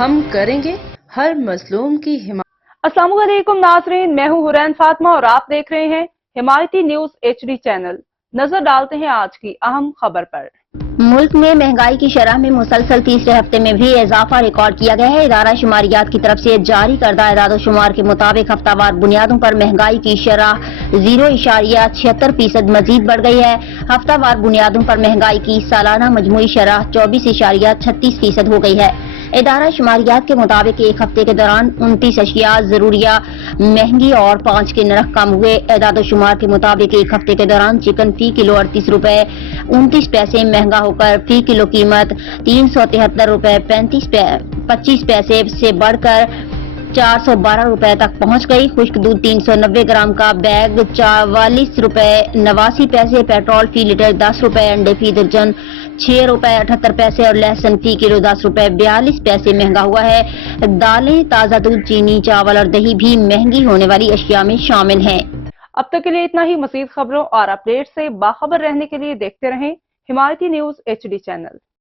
ہم کریں گے ہر مظلوم کی حمایت۔ السلام علیکم ناظرین، میں ہوں حورین فاطمہ اور آپ دیکھ رہے ہیں حمایتی نیوز HD چینل۔ نظر ڈالتے ہیں آج کی اہم خبر پر۔ ملک میں مہنگائی کی شرح میں مسلسل تیسرے ہفتے میں بھی اضافہ ریکارڈ کیا گیا ہے۔ ادارہ شماریات کی طرف سے جاری کردہ اعداد و شمار کے مطابق ہفتہ وار بنیادوں پر مہنگائی کی شرح 0.76% مزید بڑھ گئی ہے۔ ہفتہ وار بنیادوں پر مہنگائی کی سالانہ مجموعی شرح 24.36% ہو گئی ہے۔ ادارہ شماریات کے مطابق ایک ہفتے کے دوران 29 اشیاء ضروریہ مہنگی اور 5 کے نرخ کم ہوئے۔ اعداد و شمار کے مطابق ایک ہفتے کے دوران چکن فی کلو 38 روپے 29 پیسے مہنگا ہو کر فی کلو قیمت 373 روپے 25 پیسے سے بڑھ کر 412 روپے تک پہنچ گئی۔ خشک دودھ 390 گرام کا بیگ 44 روپے 89 پیسے، پیٹرول فی لیٹر 10 روپے، انڈے فی درجن 6 روپے 78 پیسے اور لہسن فی کلو 10 روپے 42 پیسے مہنگا ہوا ہے۔ دالیں، تازہ دودھ، چینی، چاول اور دہی بھی مہنگی ہونے والی اشیاء میں شامل ہیں۔ اب تک کے لیے اتنا ہی۔ مزید خبروں اور اپڈیٹ سے باخبر رہنے کے لیے دیکھتے رہیں حمایتی نیوز HD چینل۔